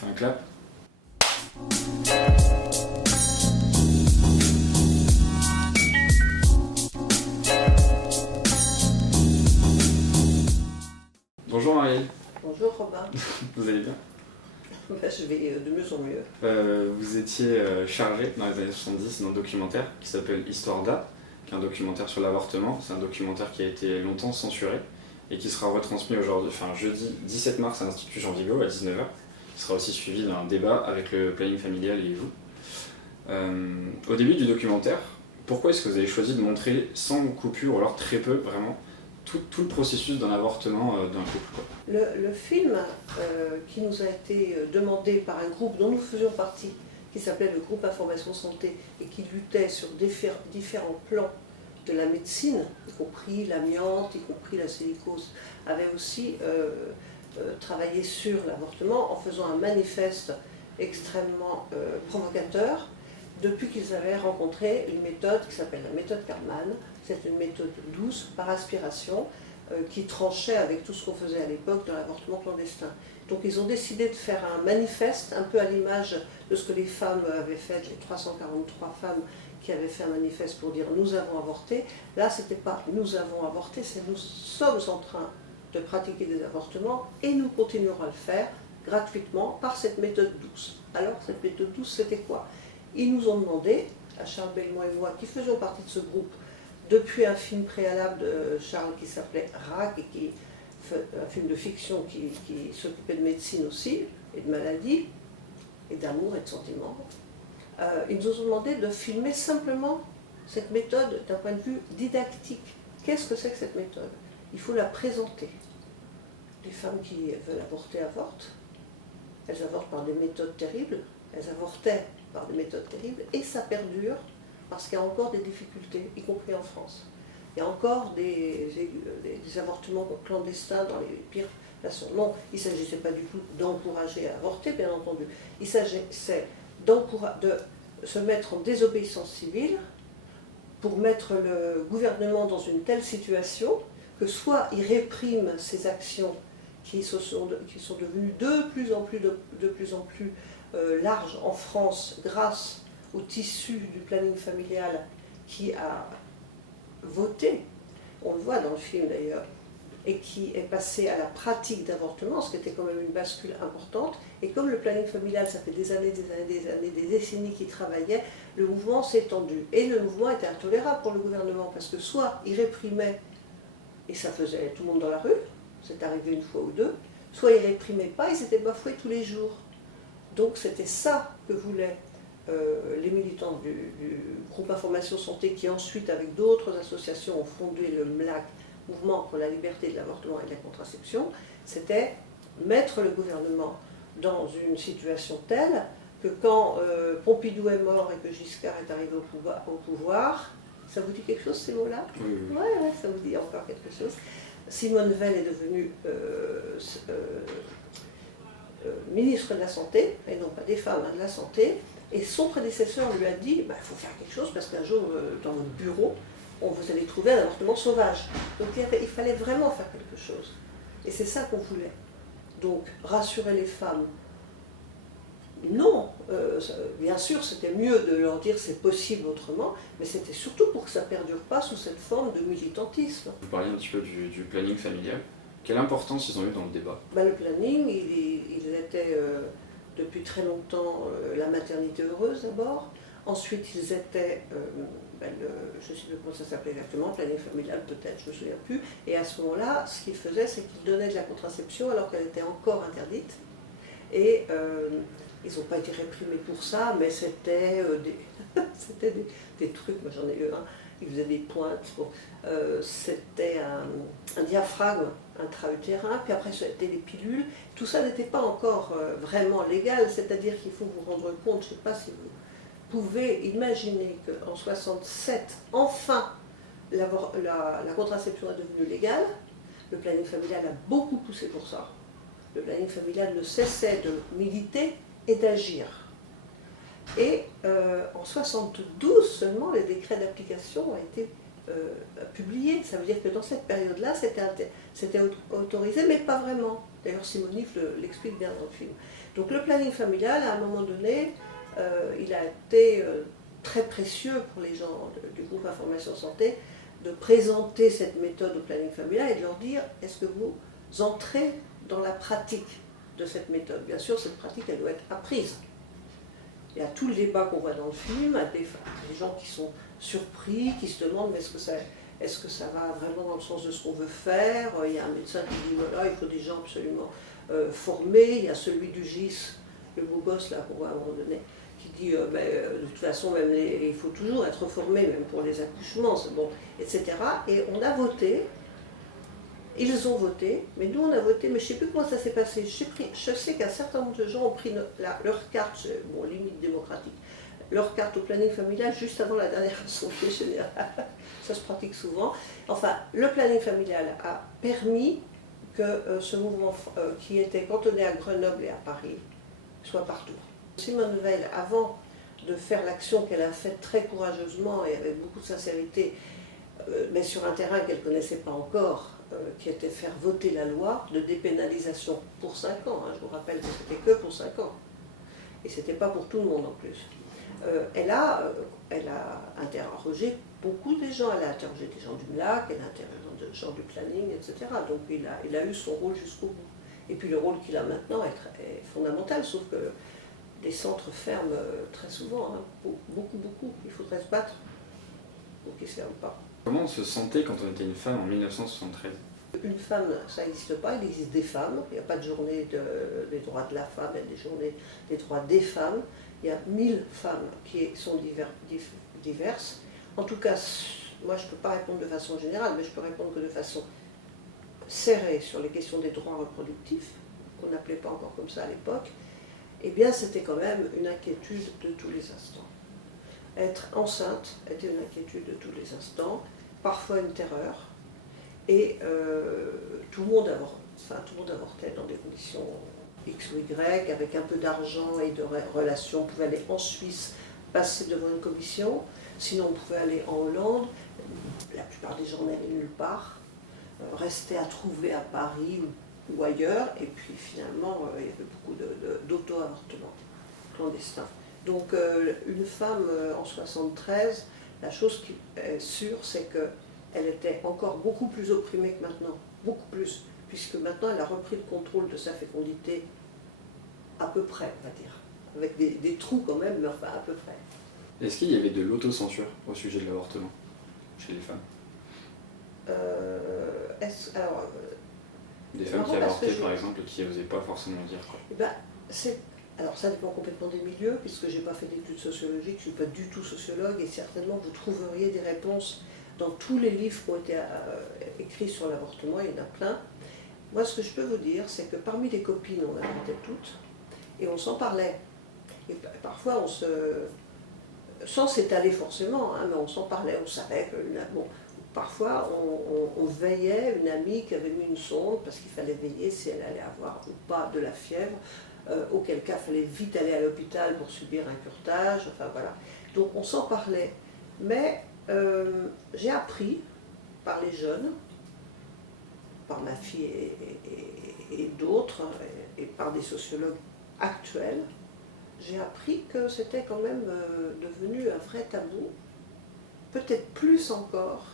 fait un clap. Bonjour Marielle. Bonjour Robin. Vous allez bien? Je vais de mieux en mieux. Vous étiez chargé dans les années 70 d'un documentaire qui s'appelle Histoire d'A, qui est un documentaire sur l'avortement. C'est un documentaire qui a été longtemps censuré et qui sera retransmis aujourd'hui, jeudi 17 mars à l'Institut Jean Vigo à 19h. Il sera aussi suivi d'un débat avec le planning familial et vous. Au début du documentaire, pourquoi est-ce que vous avez choisi de montrer sans coupure, ou alors très peu vraiment, tout le processus d'un avortement d'un couple, quoi? Le film qui nous a été demandé par un groupe dont nous faisions partie, qui s'appelait le groupe Information Santé et qui luttait sur différents plans de la médecine, y compris l'amiante, y compris la silicose, avait aussi travaillé sur l'avortement en faisant un manifeste extrêmement provocateur depuis qu'ils avaient rencontré une méthode qui s'appelle la méthode Karman. C'est une méthode douce, par aspiration, qui tranchait avec tout ce qu'on faisait à l'époque de l'avortement clandestin. Donc ils ont décidé de faire un manifeste, un peu à l'image de ce que les femmes avaient fait, les 343 femmes qui avaient fait un manifeste pour dire « nous avons avorté ». Là, c'était pas « nous avons avorté », c'est « nous sommes en train de pratiquer des avortements et nous continuerons à le faire gratuitement par cette méthode douce ». Alors, cette méthode douce, c'était quoi? Ils nous ont demandé, à Charles Belmont et moi, qui faisions partie de ce groupe, depuis un film préalable de Charles qui s'appelait RAC, et qui un film de fiction qui s'occupait de médecine aussi, et de maladie, et d'amour et de sentiments, ils nous ont demandé de filmer simplement cette méthode d'un point de vue didactique. Qu'est-ce que c'est que cette méthode? Il faut la présenter. Les femmes qui veulent avorter avortent. Elles avortent par des méthodes terribles. Elles avortaient par des méthodes terribles, et ça perdure parce qu'il y a encore des difficultés, y compris en France. Il y a encore des avortements clandestins dans les pires façons. Non, il ne s'agissait pas du tout d'encourager à avorter, bien entendu. Il s'agissait de se mettre en désobéissance civile pour mettre le gouvernement dans une telle situation que soit il réprime ces actions qui sont devenues de plus en plus larges en France grâce au tissu du planning familial qui a voté, on le voit dans le film d'ailleurs, et qui est passé à la pratique d'avortement, ce qui était quand même une bascule importante. Et comme le planning familial, ça fait des années, des décennies qu'il travaillait, le mouvement s'est étendu. Et le mouvement était intolérable pour le gouvernement, parce que soit il réprimait, et ça faisait tout le monde dans la rue, c'est arrivé une fois ou deux, soit il ne réprimait pas, ils étaient bafoués tous les jours. Donc c'était ça que voulaient les militants du groupe Information Santé, qui ensuite, avec d'autres associations, ont fondé le MLAC, Mouvement pour la liberté de l'avortement et de la contraception. C'était mettre le gouvernement dans une situation telle que quand Pompidou est mort et que Giscard est arrivé au pouvoir, ça vous dit quelque chose ces mots-là? Oui. Ouais, ça vous dit encore quelque chose. Simone Veil est devenue ministre de la Santé, et non pas des femmes, de la Santé, et son prédécesseur lui a dit il faut faire quelque chose parce qu'un jour, dans votre bureau, vous allez trouver un avortement sauvage. Donc il fallait vraiment faire quelque chose. Et c'est ça qu'on voulait. Donc rassurer les femmes, non, bien sûr c'était mieux de leur dire c'est possible autrement, mais c'était surtout pour que ça ne perdure pas sous cette forme de militantisme. Vous parliez un petit peu du planning familial. Quelle importance ils ont eu dans le débat? Le planning, il était depuis très longtemps la maternité heureuse d'abord. Ensuite, ils étaient, je ne sais plus comment ça s'appelait exactement, planning familial peut-être, je ne me souviens plus. Et à ce moment-là, ce qu'ils faisaient, c'est qu'ils donnaient de la contraception alors qu'elle était encore interdite. Et ils n'ont pas été réprimés pour ça, mais c'était des trucs, moi j'en ai eu un, ils faisaient des pointes, c'était un diaphragme intra-utérin, puis après c'était des pilules. Tout ça n'était pas encore vraiment légal, c'est-à-dire qu'il faut vous rendre compte, je ne sais pas si vous pouvez imaginer qu'en 67, enfin, la contraception est devenue légale. Le planning familial a beaucoup poussé pour ça. Le planning familial ne cessait de militer et d'agir. Et en 72 seulement, les décrets d'application ont été publiés. Ça veut dire que dans cette période-là, c'était autorisé, mais pas vraiment. D'ailleurs, Simonif l'explique bien dans le film. Donc le planning familial, à un moment donné, il a été très précieux pour les gens du groupe Information Santé de présenter cette méthode au planning familial et de leur dire, est-ce que vous entrez dans la pratique de cette méthode? Bien sûr, cette pratique, elle doit être apprise. Il y a tout le débat qu'on voit dans le film, des gens qui sont surpris, qui se demandent, mais est-ce que ça va vraiment dans le sens de ce qu'on veut faire? Il y a un médecin qui dit, voilà, il faut des gens absolument formés. Il y a celui du GIS, le beau gosse là qu'on voit à un moment donné, qui dit, de toute façon, même il faut toujours être formé, même pour les accouchements, c'est bon, etc. Et on a voté. Ils ont voté, mais nous on a voté, mais je ne sais plus comment ça s'est passé. Je sais qu'un certain nombre de gens ont pris leur carte, bon, limite démocratique, leur carte au planning familial juste avant la dernière assemblée générale. Ça se pratique souvent. Enfin, le planning familial a permis que ce mouvement qui était cantonné à Grenoble et à Paris soit partout. Simone Veil, avant de faire l'action qu'elle a faite très courageusement et avec beaucoup de sincérité, mais sur un terrain qu'elle ne connaissait pas encore, qui était faire voter la loi de dépénalisation pour 5 ans. Hein, je vous rappelle que c'était que pour 5 ans. Et ce n'était pas pour tout le monde en plus. Elle a interrogé beaucoup de gens. Elle a interrogé des gens du MLAC, elle a interrogé des gens du planning, etc. Donc il a eu son rôle jusqu'au bout. Et puis le rôle qu'il a maintenant est fondamental, sauf que les centres ferment très souvent, hein, beaucoup. Il faudrait se battre pour qu'ils ne se ferment pas. Comment on se sentait quand on était une femme en 1973? Une femme, ça n'existe pas, il existe des femmes. Il n'y a pas de journée des droits de la femme, il y a des journées des droits des femmes. Il y a 1000 femmes qui sont diverses. En tout cas, moi je ne peux pas répondre de façon générale, mais je peux répondre que de façon serrée sur les questions des droits reproductifs, qu'on n'appelait pas encore comme ça à l'époque. Eh bien, c'était quand même une inquiétude de tous les instants. Être enceinte était une inquiétude de tous les instants, parfois une terreur, et tout le monde avortait dans des conditions X ou Y, avec un peu d'argent et de relations. On pouvait aller en Suisse, passer devant une commission, sinon on pouvait aller en Hollande, la plupart des gens n'allaient nulle part, rester à trouver à Paris ou ailleurs, et puis finalement il y avait beaucoup d'auto-avortements clandestins. Donc une femme en 73, la chose qui est sûre, c'est qu'elle était encore beaucoup plus opprimée que maintenant, beaucoup plus, puisque maintenant elle a repris le contrôle de sa fécondité à peu près, on va dire, avec des trous quand même, mais enfin à peu près. Est-ce qu'il y avait de l'autocensure au sujet de l'avortement chez les femmes? Des femmes qui avortaient par exemple, qui n'osaient pas forcément dire quoi. Eh ben, alors ça dépend complètement des milieux, puisque je n'ai pas fait d'études sociologiques, je ne suis pas du tout sociologue, et certainement vous trouveriez des réponses dans tous les livres qui ont été écrits sur l'avortement, il y en a plein. Moi ce que je peux vous dire, c'est que parmi les copines, on avortait toutes, et on s'en parlait. Et parfois sans s'étaler forcément, hein, mais on s'en parlait, on savait que... Bon, parfois, on veillait, une amie qui avait mis une sonde, parce qu'il fallait veiller si elle allait avoir ou pas de la fièvre, auquel cas il fallait vite aller à l'hôpital pour subir un curetage, enfin voilà. Donc on s'en parlait. Mais j'ai appris par les jeunes, par ma fille et d'autres, et par des sociologues actuels, j'ai appris que c'était quand même devenu un vrai tabou, peut-être plus encore,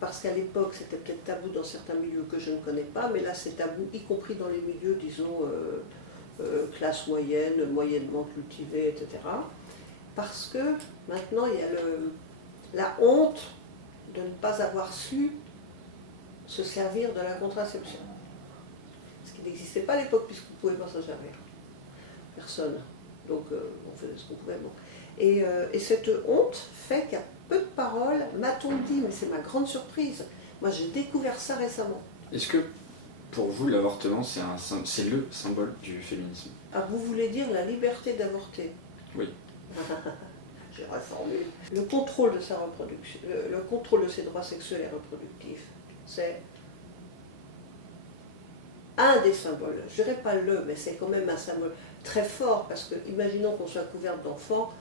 parce qu'à l'époque c'était peut-être tabou dans certains milieux que je ne connais pas, mais là c'est tabou, y compris dans les milieux, disons, classe moyenne, moyennement cultivée, etc. Parce que maintenant il y a la honte de ne pas avoir su se servir de la contraception. Ce qui n'existait pas à l'époque, puisque vous ne pouvez pas s'en servir. Personne. Donc on faisait ce qu'on pouvait. Bon. Et cette honte fait qu'il y a peu de paroles, m'a-t-on dit, mais c'est ma grande surprise. Moi j'ai découvert ça récemment. Est-ce que pour vous l'avortement c'est le symbole du féminisme? Ah, vous voulez dire la liberté d'avorter? Oui. Je reformule. Le contrôle de sa reproduction, le contrôle de ses droits sexuels et reproductifs, c'est un des symboles. Je ne dirais pas mais c'est quand même un symbole très fort, parce que imaginons qu'on soit couverte d'enfants,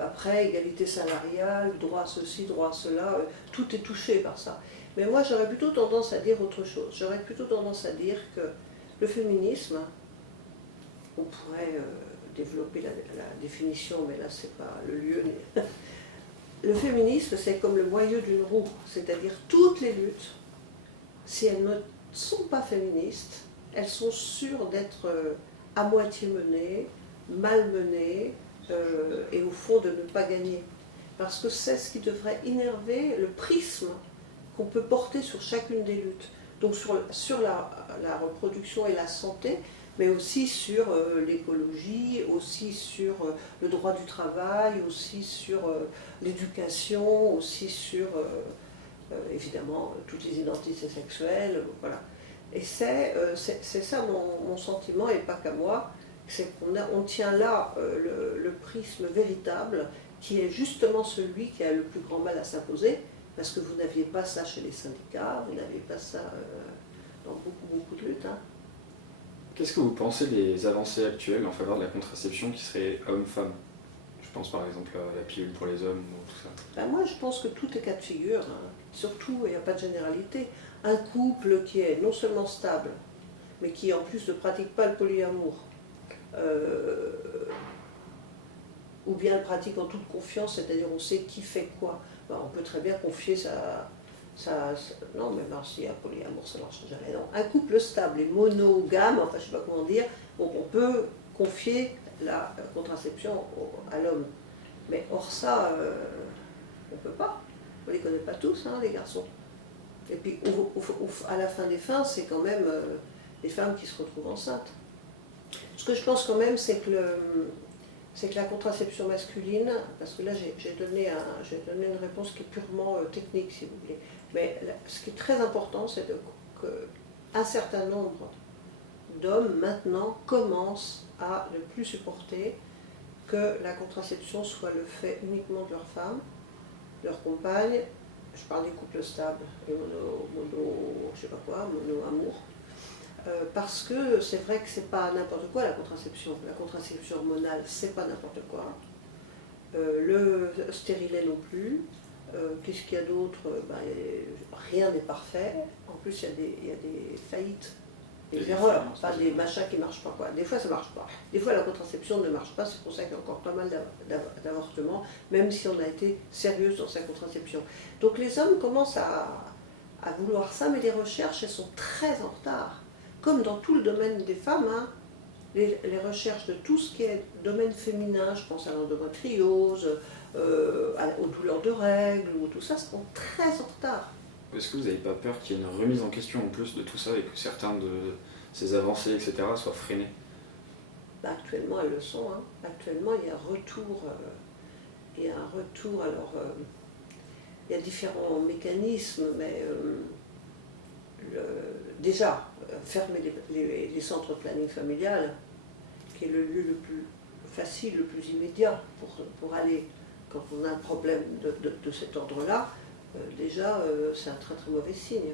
après égalité salariale, droit à ceci, droit à cela, tout est touché par ça. Mais moi j'aurais plutôt tendance à dire autre chose. J'aurais plutôt tendance à dire que Le féminisme, on pourrait développer la définition, mais là c'est pas le lieu. Le féminisme, c'est comme le moyeu d'une roue, c'est-à-dire toutes les luttes, si elles ne sont pas féministes, elles sont sûres d'être à moitié menées, mal menées, et au fond de ne pas gagner. Parce que c'est ce qui devrait innerver le prisme qu'on peut porter sur chacune des luttes. Donc sur la reproduction et la santé, mais aussi sur l'écologie, aussi sur le droit du travail, aussi sur l'éducation, aussi sur évidemment toutes les identités sexuelles, voilà. Et c'est ça mon sentiment, et pas qu'à moi, c'est qu'on tient là le prisme véritable, qui est justement celui qui a le plus grand mal à s'imposer, parce que vous n'aviez pas ça chez les syndicats, vous n'aviez pas ça dans beaucoup de luttes. Hein. Qu'est-ce que vous pensez des avancées actuelles en faveur de la contraception qui serait homme-femme? Je pense par exemple à la pilule pour les hommes ou tout ça. Ben moi je pense que tout est cas de figure, hein. Surtout il n'y a pas de généralité. Un couple qui est non seulement stable, mais qui en plus ne pratique pas le polyamour, ou bien le pratique en toute confiance, c'est-à-dire on sait qui fait quoi. Ben, on peut très bien confier non, mais ben, si un polyamour, ça marche jamais. Non. Un couple stable et monogame, enfin je ne sais pas comment dire, on peut confier la contraception à l'homme. Mais hors ça, on ne peut pas. On ne les connaît pas tous, hein, les garçons. Et puis à la fin des fins, c'est quand même les femmes qui se retrouvent enceintes. Ce que je pense quand même, c'est que la contraception masculine, parce que là j'ai donné une réponse qui est purement technique, si vous voulez, mais ce qui est très important, c'est qu'un certain nombre d'hommes maintenant commencent à ne plus supporter que la contraception soit le fait uniquement de leurs femmes, de leurs compagnes. Je parle des couples stables, et je sais pas quoi, mono-amour. Parce que c'est vrai que c'est pas n'importe quoi la contraception. La contraception hormonale, c'est pas n'importe quoi. Le stérilet non plus. Qu'est-ce qu'il y a d'autre? Rien n'est parfait. En plus, il y a des faillites, des erreurs, pas des machins qui ne marchent pas. Quoi. Des fois, ça ne marche pas. Des fois, la contraception ne marche pas. C'est pour ça qu'il y a encore pas mal d'avortements, même si on a été sérieuse dans sa contraception. Donc les hommes commencent à vouloir ça, mais les recherches, elles sont très en retard. Comme dans tout le domaine des femmes, hein, les recherches de tout ce qui est domaine féminin, je pense à l'endométriose, aux douleurs de règles, ou tout ça, sont très en retard. Est-ce que vous n'avez pas peur qu'il y ait une remise en question en plus de tout ça et que certains de ces avancées, etc., soient freinés? Actuellement, elles le sont. Hein. Actuellement, il y a un retour. Alors, il y a différents mécanismes, mais déjà, fermer les centres de planning familial, qui est le lieu le plus facile, le plus immédiat pour aller, quand on a un problème de cet ordre-là, déjà c'est un très très mauvais signe.